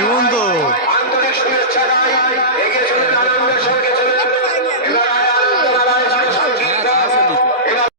জীবন্ত